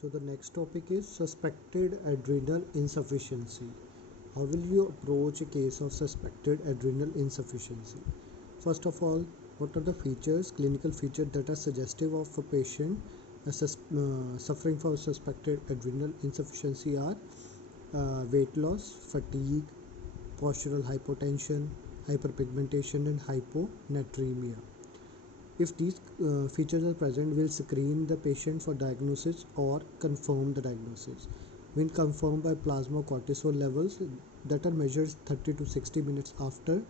So the next topic is suspected adrenal insufficiency. How will you approach a case of suspected adrenal insufficiency? First of all, what are the features, clinical features that are suggestive of a patient suffering from suspected adrenal insufficiency are weight loss, fatigue, postural hypotension, hyperpigmentation and hyponatremia. If these features are present, we'll screen the patient for diagnosis or confirm the diagnosis. When confirmed by plasma cortisol levels that are measured 30 to 60 minutes after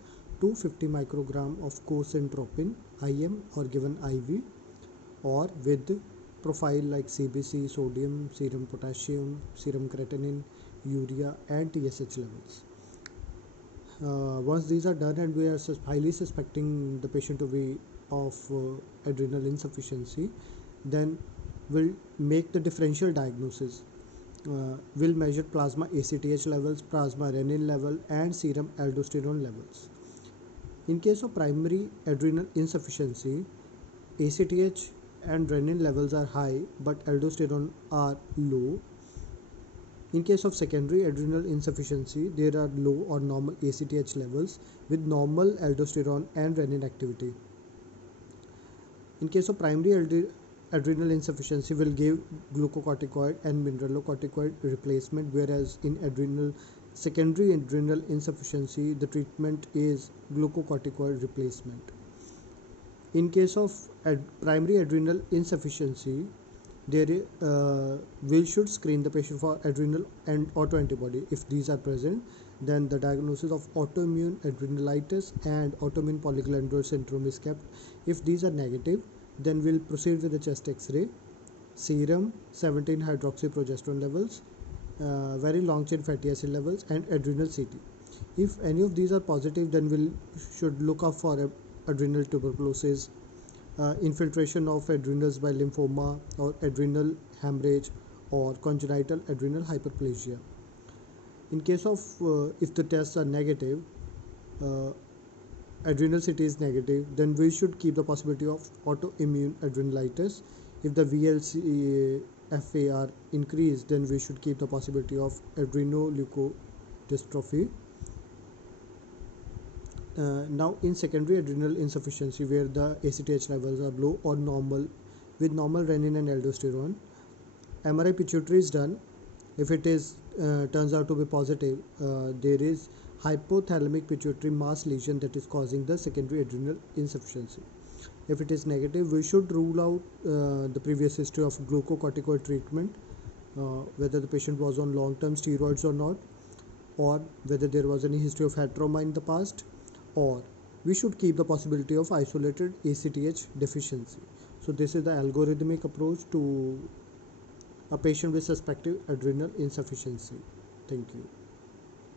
250 microgram of corsentropin IM or given IV, or with profile like CBC, sodium, serum potassium, serum creatinine, urea and TSH levels. Once these are done and we are highly suspecting the patient to be of adrenal insufficiency, then we'll make the differential diagnosis. We'll measure plasma ACTH levels, plasma renin level and serum aldosterone levels. In case of primary adrenal insufficiency, ACTH and renin levels are high but aldosterone are low. In case of secondary adrenal insufficiency, there are low or normal ACTH levels with normal aldosterone and renin activity. In case of primary adrenal insufficiency, we'll give glucocorticoid and mineralocorticoid replacement, whereas in secondary adrenal insufficiency, the treatment is glucocorticoid replacement. In case of primary adrenal insufficiency, we should screen the patient for adrenal and autoantibody. If these are present, then the diagnosis of autoimmune adrenalitis and autoimmune polyglandular syndrome is kept. If these are negative, then we'll proceed with the chest x-ray, serum 17 hydroxyprogesterone levels, very long chain fatty acid levels and adrenal CT. If any of these are positive, then we should look up for adrenal tuberculosis, infiltration of adrenals by lymphoma or adrenal hemorrhage or congenital adrenal hyperplasia. In case of if the tests are negative, adrenal CT is negative, then we should keep the possibility of autoimmune adrenalitis. If the VLCFA are increased, then we should keep the possibility of adrenoleukodystrophy. Now in secondary adrenal insufficiency, where the ACTH levels are low or normal with normal renin and aldosterone, MRI pituitary is done. If it is turns out to be positive, there is hypothalamic pituitary mass lesion that is causing the secondary adrenal insufficiency. If it is negative, we should rule out the previous history of glucocorticoid treatment, whether the patient was on long-term steroids or not, or whether there was any history of head trauma in the past, or we should keep the possibility of isolated ACTH deficiency. So this is the algorithmic approach to a patient with suspected adrenal insufficiency. Thank you.